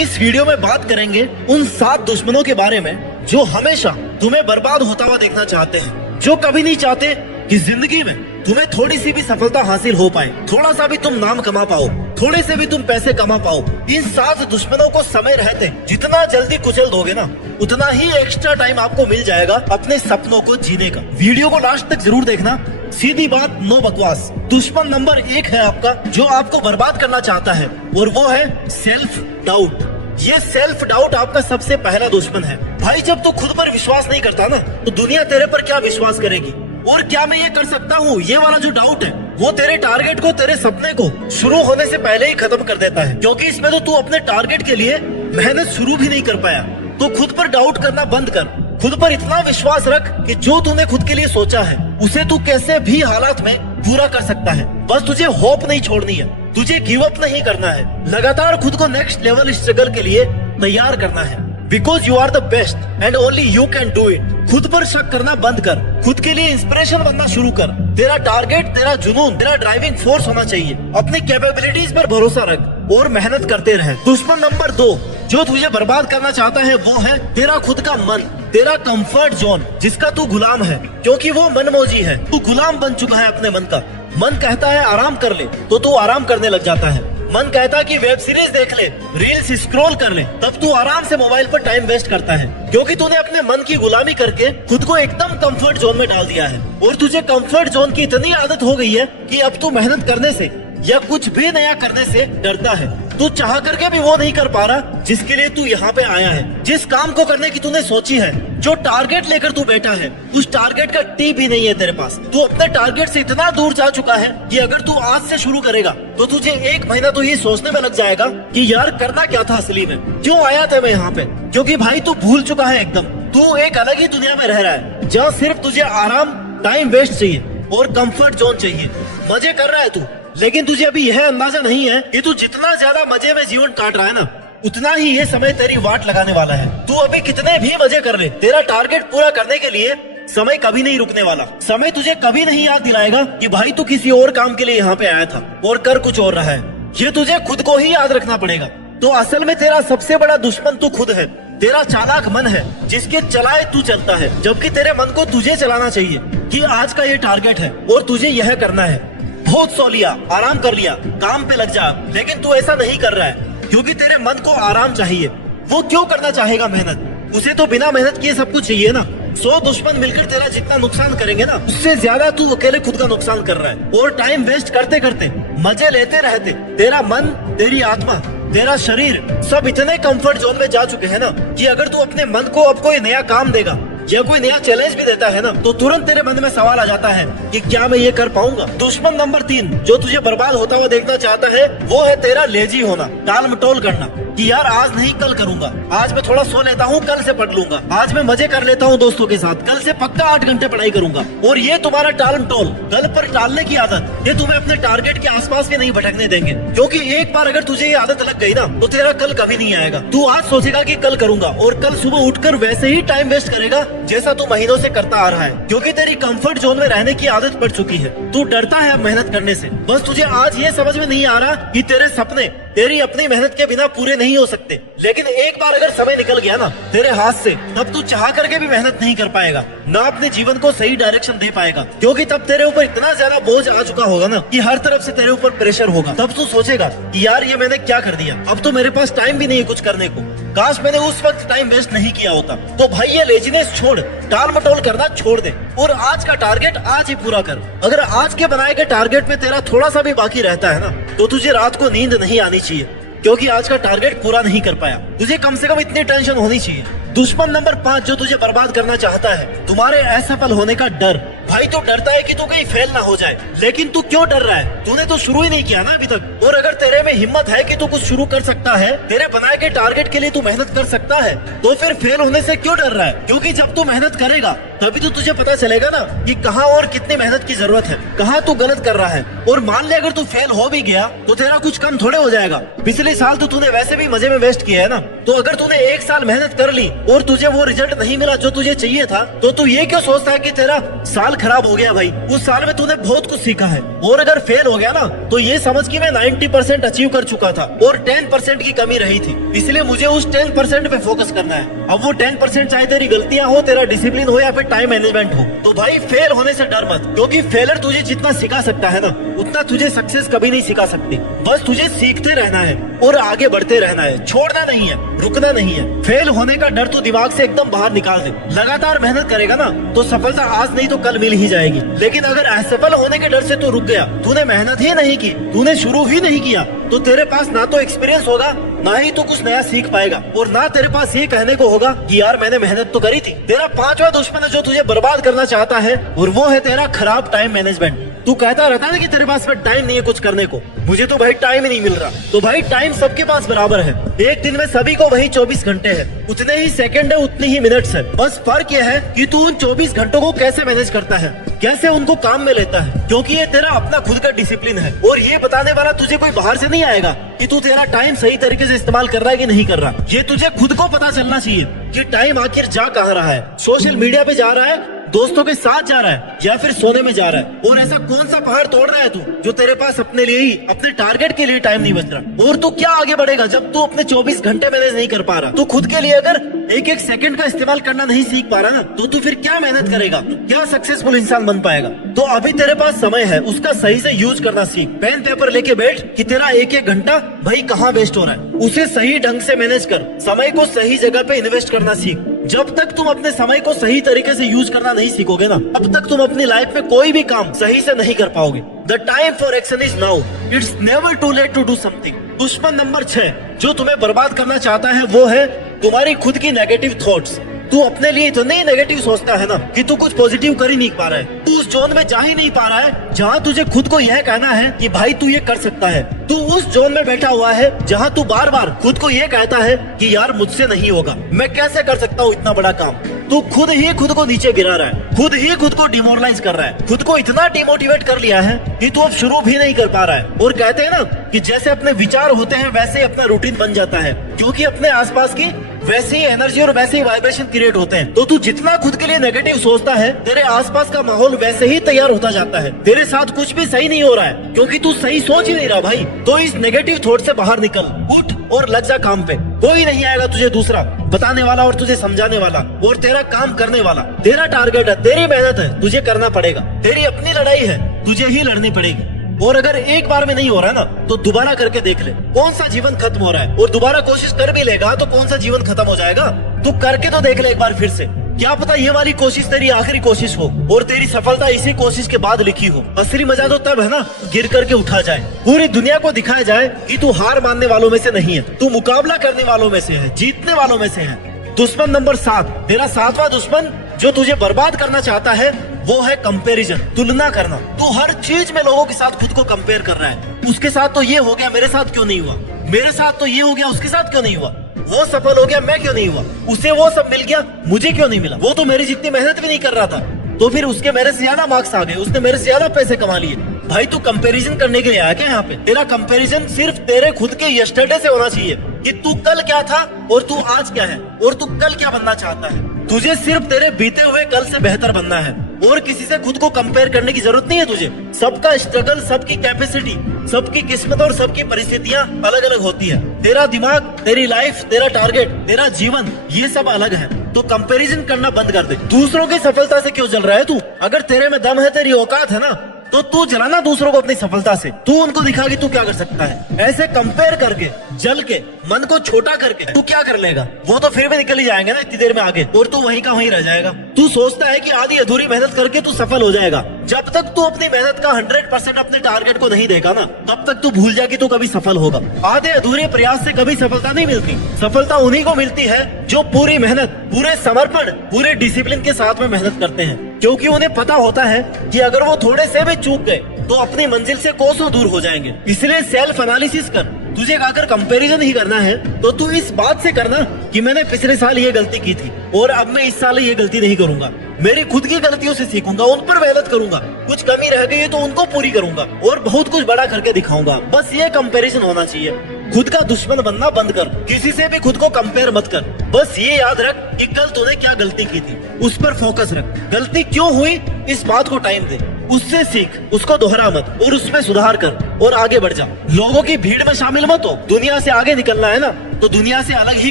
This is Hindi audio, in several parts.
इस वीडियो में बात करेंगे उन 7 दुश्मनों के बारे में जो हमेशा तुम्हें बर्बाद होता हुआ देखना चाहते हैं, जो कभी नहीं चाहते कि जिंदगी में तुम्हें थोड़ी सी भी सफलता हासिल हो पाए, थोड़ा सा भी तुम नाम कमा पाओ, थोड़े से भी तुम पैसे कमा पाओ। इन 7 दुश्मनों को समय रहते जितना जल्दी कुचल दोगे ना, उतना ही एक्स्ट्रा टाइम आपको मिल जाएगा अपने सपनों को जीने का। वीडियो को लास्ट तक जरूर देखना, सीधी बात, नो बकवास। दुश्मन नंबर 1 है आपका, जो आपको बर्बाद करना चाहता है, और वो है सेल्फ डाउट। ये सेल्फ डाउट आपका सबसे पहला दुश्मन है। भाई जब तू खुद पर विश्वास नहीं करता ना, तो दुनिया तेरे पर क्या विश्वास करेगी? और क्या मैं ये कर सकता हूँ, ये वाला जो डाउट है, वो तेरे टारगेट को, तेरे सपने को शुरू होने से पहले ही खत्म कर देता है। क्योंकि इसमें तो तू अपने टारगेट के लिए मेहनत शुरू भी नहीं कर पाया। तो खुद पर डाउट करना बंद कर, खुद पर इतना विश्वास रख कि जो तूने खुद के लिए सोचा है उसे तू कैसे भी हालात में पूरा कर सकता है। बस तुझे होप नहीं छोड़नी है, तुझे गिव अप नहीं करना है, लगातार खुद को नेक्स्ट लेवल स्ट्रगल के लिए तैयार करना है। Because you are the best and only you can do it. खुद पर शक करना बंद कर, खुद के लिए इंस्पिरेशन बनना शुरू कर। तेरा टारगेट, तेरा जुनून, तेरा ड्राइविंग फोर्स होना चाहिए। अपनी कैपेबिलिटीज पर भरोसा रख और मेहनत करते रहे। दुश्मन नंबर 2 जो तुझे बर्बाद करना चाहता है, वो है तेरा खुद का मन, तेरा कंफर्ट जोन, जिसका तू गुलाम है। क्योंकि वो मनमौजी है, तू गुलाम बन चुका है अपने मन का। मन कहता है आराम कर ले, तो तू आराम करने लग जाता है। मन कहता है कि वेब सीरीज देख ले, रील्स स्क्रॉल कर ले, तब तू आराम से मोबाइल पर टाइम वेस्ट करता है। क्योंकि तूने अपने मन की गुलामी करके खुद को एकदम कंफर्ट जोन में डाल दिया है। और तुझे कंफर्ट जोन की इतनी आदत हो गई है कि अब तू मेहनत करने से या कुछ भी नया करने से डरता है। तू चाह करके भी वो नहीं कर पा रहा जिसके लिए तू यहाँ पे आया है, जिस काम को करने की तूने सोची है, जो टारगेट लेकर तू बैठा है, उस टारगेट का टी भी नहीं है तेरे पास। तू अपने टारगेट से इतना दूर जा चुका है कि अगर तू आज से शुरू करेगा तो तुझे 1 महीना तो ये सोचने में लग जाएगा कि यार करना क्या था असली में, क्यों आया था मैं यहाँ पे। क्योंकि भाई तू भूल चुका है एकदम, तू एक अलग ही दुनिया में रह रहा है, जहाँ सिर्फ तुझे आराम, टाइम वेस्ट चाहिए और कंफर्ट जोन चाहिए। मजे कर रहा है तू, लेकिन तुझे अभी यह अंदाजा नहीं है कि तू जितना ज्यादा मजे में जीवन काट रहा है ना, उतना ही ये समय तेरी वाट लगाने वाला है। तू अभी कितने भी मजे कर ले, तेरा टारगेट पूरा करने के लिए समय कभी नहीं रुकने वाला। समय तुझे कभी नहीं याद दिलाएगा कि भाई तू किसी और काम के लिए यहाँ पे आया था और कर कुछ और रहा है। ये तुझे खुद को ही याद रखना पड़ेगा। तो असल में तेरा सबसे बड़ा दुश्मन तू खुद है। तेरा चालाक मन है, जिसके चलाए तू चलता है, जबकि तेरे मन को तुझे चलाना चाहिए कि आज का ये टारगेट है और तुझे यह करना है। बहुत सो लिया, आराम कर लिया, काम पे लग जा, लेकिन तू ऐसा नहीं कर रहा है क्योंकि तेरे मन को आराम चाहिए। वो क्यों करना चाहेगा मेहनत? उसे तो बिना मेहनत किए सब कुछ चाहिए ना। 100 दुश्मन मिलकर तेरा जितना नुकसान करेंगे ना, उससे ज्यादा तू अकेले खुद का नुकसान कर रहा है। और टाइम वेस्ट करते करते, मजे लेते रहते, तेरा मन, तेरी आत्मा, तेरा शरीर सब इतने कंफर्ट जोन में जा चुके हैं ना कि अगर तू अपने मन को अब कोई नया काम देगा या कोई नया चैलेंज भी देता है ना, तो तुरंत तेरे मन में सवाल आ जाता है कि क्या मैं ये कर पाऊंगा। दुश्मन नंबर 3 जो तुझे बर्बाद होता हुआ देखना चाहता है, वो है तेरा लेजी होना, टाल मटोल करना कि यार आज नहीं कल करूंगा, आज मैं थोड़ा सो लेता हूँ, कल से पढ़ लूंगा, आज मैं मजे कर लेता हूँ दोस्तों के साथ, कल से पक्का 8 घंटे पढ़ाई करूंगा। और ये तुम्हारा टाल मटोल, कल पर टालने की आदत, ये तुम्हें अपने टारगेट के आसपास भी नहीं भटकने देंगे। क्योंकि एक बार अगर तुझे ये आदत लग गई ना, तो तेरा कल कभी नहीं आएगा। तू आज सोचेगा कि कल करूंगा और कल सुबह उठकर वैसे ही टाइम वेस्ट करेगा जैसा तू महीनों से करता आ रहा है। क्योंकि तेरी कंफर्ट जोन में रहने की आदत पड़ चुकी है, तू डरता है मेहनत करने से। बस तुझे आज ये समझ में नहीं आ रहा कि तेरे सपने तेरी अपनी मेहनत के बिना पूरे नहीं हो सकते। लेकिन एक बार अगर समय निकल गया ना तेरे हाथ से, तब तू चाह करके भी मेहनत नहीं कर पाएगा, ना अपने जीवन को सही डायरेक्शन दे पाएगा। क्योंकि तब तेरे ऊपर इतना ज्यादा बोझ आ चुका होगा ना कि हर तरफ से तेरे ऊपर प्रेशर होगा। तब तू सोचेगा कि यार ये मैंने क्या कर दिया, अब तो मेरे पास टाइम भी नहीं है कुछ करने को, काश मैंने उस वक्त टाइम वेस्ट नहीं किया होता। तो भाई ये लेजीनेस छोड़, टाल मटोल करना छोड़ दे और आज का टारगेट आज ही पूरा कर। अगर आज के बनाए गए टारगेट में तेरा थोड़ा सा भी बाकी रहता है ना, तो तुझे रात को नींद नहीं आनी चाहिए, क्योंकि आज का टारगेट पूरा नहीं कर पाया। तुझे कम से कम इतनी टेंशन होनी चाहिए। दुश्मन नंबर 5 जो तुझे बर्बाद करना चाहता है, तुम्हारे असफल होने का डर। भाई तू डरता है कि तू कहीं फेल ना हो जाए, लेकिन तू क्यों डर रहा है? तूने तो शुरू ही नहीं किया ना अभी तक। और अगर तेरे में हिम्मत है कि तू कुछ शुरू कर सकता है, तेरे बनाए गए टारगेट के लिए तू मेहनत कर सकता है, तो फिर फेल होने से क्यों डर रहा है? क्योंकि जब तू मेहनत करेगा तभी तो तुझे पता चलेगा ना कि कहाँ और कितनी मेहनत की जरूरत है, कहाँ तू गलत कर रहा है। और मान ले अगर तू फेल हो भी गया तो तेरा कुछ कम थोड़े हो जाएगा। पिछले साल तो तूने वैसे भी मजे में वेस्ट किया है ना, तो अगर तूने 1 साल मेहनत कर ली और तुझे वो रिजल्ट नहीं मिला जो तुझे चाहिए था, तो तू ये क्यों सोचता है कि तेरा साल खराब हो गया भाई। उस साल में तूने बहुत कुछ सीखा है, और अगर फेल हो गया ना तो ये समझ कि मैं 90% अचीव कर चुका था और 10% की कमी रही थी, इसलिए मुझे उस 10% पे फोकस करना है। अब वो 10% चाहे तेरी गलतियां हो, तेरा डिसिप्लिन हो या फिर टाइम मैनेजमेंट हो, तो भाई फेल होने से डर मत, क्योंकि फेलर तुझे जितना सिखा सकता है ना, उतना तुझे सक्सेस कभी नहीं सिखा सकती। बस तुझे सीखते रहना है और आगे बढ़ते रहना है, छोड़ना नहीं है, रुकना नहीं है। फेल होने का डर तू दिमाग से एकदम बाहर निकाल दे। लगातार मेहनत करेगा ना तो सफलता आज नहीं तो कल मिल ही जाएगी। लेकिन अगर असफल होने के डर से तू रुक गया, तूने मेहनत ही नहीं की, तूने शुरू ही नहीं किया, तो तेरे पास ना तो एक्सपीरियंस होगा, ना ही तू कुछ नया सीख पाएगा, और ना तेरे पास ये कहने को होगा कि यार मैंने मेहनत तो करी थी। तेरा पांचवा दुश्मन है जो तुझे बर्बाद करना चाहता है, और वो है तेरा खराब टाइम मैनेजमेंट। तू कहता रहता है कि तेरे पास में टाइम नहीं है कुछ करने को, मुझे तो भाई टाइम ही नहीं मिल रहा। तो भाई टाइम सबके पास बराबर है, एक दिन में सभी को वही 24 घंटे है, उतने ही सेकंड है, उतनी ही मिनट्स है। बस फर्क यह है कि तू उन 24 घंटों को कैसे मैनेज करता है, कैसे उनको काम में लेता है, क्योंकि ये तेरा अपना खुद का डिसिप्लिन है। और ये बताने वाला तुझे कोई बाहर से नहीं आएगा कि तू तेरा टाइम सही तरीके से इस्तेमाल कर रहा है कि नहीं कर रहा। ये तुझे खुद को पता चलना चाहिए कि टाइम आखिर जा कहाँ रहा है। सोशल मीडिया पे जा रहा है, दोस्तों के साथ जा रहा है, या फिर सोने में जा रहा है। और ऐसा कौन सा पहाड़ तोड़ रहा है तू जो तेरे पास अपने लिए ही, अपने टारगेट के लिए टाइम नहीं बच रहा। और तू क्या आगे बढ़ेगा जब तू अपने 24 घंटे मैनेज नहीं कर पा रहा। तू खुद के लिए अगर एक एक सेकंड का इस्तेमाल करना नहीं सीख पा रहा ना, तो तू फिर क्या मेहनत करेगा, क्या सक्सेसफुल इंसान बन पाएगा। तो अभी तेरे पास समय है, उसका सही से यूज करना सीख। पेन पेपर लेके बैठ कि तेरा एक एक घंटा भाई कहाँ वेस्ट हो रहा है, उसे सही ढंग से मैनेज कर। समय को सही जगह पे इन्वेस्ट करना सीख। जब तक तुम अपने समय को सही तरीके से यूज करना नहीं सीखोगे ना, तब तक तुम अपनी लाइफ में कोई भी काम सही से नहीं कर पाओगे। The time for action is now, it's never too late to do something. दुश्मन नंबर 6 जो तुम्हें बर्बाद करना चाहता है, वो है तुम्हारी खुद की नेगेटिव थॉट्स। तू अपने लिए इतने ही नेगेटिव सोचता है ना कि तू कुछ पॉजिटिव कर ही नहीं पा रहा है। तू उस जोन में जा ही नहीं पा रहा है जहाँ तुझे खुद को यह कहना है कि भाई तू ये कर सकता है। तू उस जोन में बैठा हुआ है जहाँ तू बार बार खुद को ये कहता है कि यार मुझसे नहीं होगा, मैं कैसे कर सकता हूँ इतना बड़ा काम। तू खुद ही खुद को नीचे गिरा रहा है, खुद ही खुद को डिमोरलाइज कर रहा है, खुद को इतना डिमोटिवेट कर लिया है कि तू अब शुरू भी नहीं कर पा रहा है। और कहते हैं ना कि जैसे अपने विचार होते हैं वैसे ही अपना रूटीन बन जाता है, क्योंकि अपने आसपास की वैसे ही एनर्जी और वैसे ही वाइब्रेशन क्रिएट होते हैं। तो तू जितना खुद के लिए नेगेटिव सोचता है, तेरे आसपास का माहौल वैसे ही तैयार होता जाता है। तेरे साथ कुछ भी सही नहीं हो रहा है क्योंकि तू सही सोच ही नहीं रहा भाई। तो इस नेगेटिव थॉट से बाहर निकल, उठ और लग जा काम पे। कोई नहीं आएगा तुझे दूसरा बताने वाला और तुझे समझाने वाला और तेरा काम करने वाला। तेरा टारगेट है, तेरी मेहनत है, तुझे करना पड़ेगा। तेरी अपनी लड़ाई है, तुझे ही लड़नी पड़ेगी। और अगर एक बार में नहीं हो रहा ना, तो दोबारा करके देख ले कौन सा जीवन खत्म हो रहा है, और दोबारा कोशिश कर भी लेगा तो कौन सा जीवन खत्म हो जाएगा। तू करके तो देख ले एक बार फिर से, क्या पता ये वाली कोशिश तेरी आखिरी कोशिश हो और तेरी सफलता इसी कोशिश के बाद लिखी हो। असली मजा तो तब है ना गिर करके उठा जाए, पूरी दुनिया को दिखाया जाए कि तू हार मानने वालों में से नहीं है, तू मुकाबला करने वालों में से है, जीतने वालों में से है। दुश्मन नंबर 7, तेरा 7वां दुश्मन जो तुझे बर्बाद करना चाहता है, वो है कंपैरिजन, तुलना करना। तू हर चीज में लोगों के साथ खुद को कंपेयर कर रहा है। उसके साथ तो ये हो गया, मेरे साथ क्यों नहीं हुआ, मेरे साथ तो ये हो गया, उसके साथ क्यों नहीं हुआ, वो सफल हो गया, मैं क्यों नहीं हुआ, उसे वो सब मिल गया, मुझे क्यों नहीं मिला, वो तो मेरी जितनी मेहनत भी नहीं कर रहा था, तो फिर उसके मेरे से ज्यादा मार्क्स आ गए, उसने मेरे से ज्यादा पैसे कमा लिए। भाई तू कंपैरिजन करने के लिए आया क्या यहाँ पे? तेरा कंपैरिजन सिर्फ तेरे खुद के यस्टरडे से होना चाहिए कि तू कल क्या था और तू आज क्या है और तू कल क्या बनना चाहता है। तुझे सिर्फ तेरे बीते हुए कल से बेहतर बनना है और किसी से खुद को कंपेयर करने की जरूरत नहीं है तुझे। सबका स्ट्रगल, सबकी कैपेसिटी, सबकी किस्मत और सबकी परिस्थितियाँ अलग अलग होती है। तेरा दिमाग, तेरी लाइफ, तेरा टारगेट, तेरा जीवन, ये सब अलग है। तो कंपैरिजन करना बंद कर दे। दूसरों की सफलता से क्यों जल रहा है तू? अगर तेरे में दम है, तेरी औकात है ना, तो तू जलाना दूसरों को अपनी सफलता से। तू उनको दिखा कि तू क्या कर सकता है। ऐसे कंपेयर करके, जल के, मन को छोटा करके तू क्या कर लेगा? वो तो फिर भी निकल ही जाएंगे ना इतनी देर में आगे, और तू वहीं का वहीं रह जाएगा। तू सोचता है कि आधी अधूरी मेहनत करके तू सफल हो जाएगा। जब तक तू अपनी मेहनत का 100% अपने टारगेट को नहीं देगा ना, तब तक तू भूल जा कि तू कभी सफल होगा। आधे अधूरे प्रयास से कभी सफलता नहीं मिलती। सफलता उन्हीं को मिलती है जो पूरी मेहनत, पूरे समर्पण, पूरे डिसिप्लिन के साथ में मेहनत करते हैं, क्योंकि उन्हें पता होता है कि अगर वो थोड़े से भी चूक गए तो अपनी मंजिल से कोसों दूर हो जाएंगे। इसलिए सेल्फ एनालिसिस कर। तुझे अगर कंपैरिजन ही करना है तो तू इस बात से करना कि मैंने पिछले साल ये गलती की थी और अब मैं इस साल ये गलती नहीं करूंगा। मेरी खुद की गलतियों से सीखूंगा, उन पर मेहनत करूंगा, कुछ कमी रह गई है तो उनको पूरी करूंगा और बहुत कुछ बड़ा करके दिखाऊंगा। बस ये कंपैरिजन होना चाहिए। खुद का दुश्मन बनना बंद कर, किसी से भी खुद को कंपेयर मत कर। बस ये याद रख कि कल तूने क्या गलती की थी, उस पर फोकस रख। गलती क्यों हुई इस बात को टाइम दे, उससे सीख, उसको दोहरा मत और उसमें सुधार कर और आगे बढ़ जा। लोगों की भीड़ में शामिल मत हो। दुनिया से आगे निकलना है ना तो दुनिया से अलग ही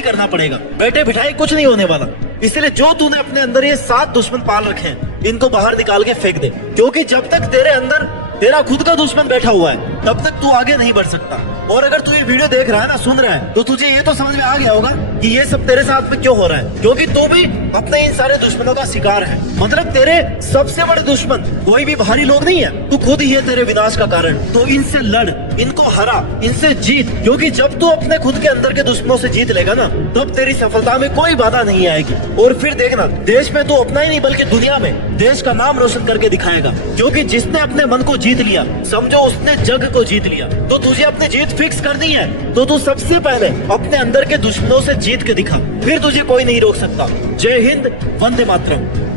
करना पड़ेगा। बैठे बिठाए कुछ नहीं होने वाला। इसलिए जो तूने अपने अंदर ये 7 दुश्मन पाल रखे हैं, इनको बाहर निकाल के फेंक दे, क्योंकि जब तक तेरे अंदर तेरा खुद का दुश्मन बैठा हुआ है तब तक तू आगे नहीं बढ़ सकता। और अगर तू ये वीडियो देख रहा है ना, सुन रहा है, तो तुझे ये तो समझ में आ गया होगा कि ये सब तेरे साथ में क्यों हो रहा है, क्योंकि तू भी अपने इन सारे दुश्मनों का शिकार है। मतलब तेरे सबसे बड़े दुश्मन कोई भी बाहरी लोग नहीं है, तू खुद ही है तेरे विनाश का कारण। तो इनसे लड़, इनको हरा, इनसे जीत, क्योंकि जब तू अपने खुद के अंदर के दुश्मनों से जीत लेगा ना, तब तेरी सफलता में कोई बाधा नहीं आएगी। और फिर देखना, देश में तू अपना ही नहीं बल्कि दुनिया में देश का नाम रोशन करके दिखाएगा, क्योंकि जिसने अपने मन को जीत लिया, समझो उसने जग को जीत लिया। तो तुझे अपनी जीत फिक्स करनी है तो तू सबसे पहले अपने अंदर के दुश्मनों से जीत के दिखा, फिर तुझे कोई नहीं रोक सकता। जय हिंद, वंदे मातरम।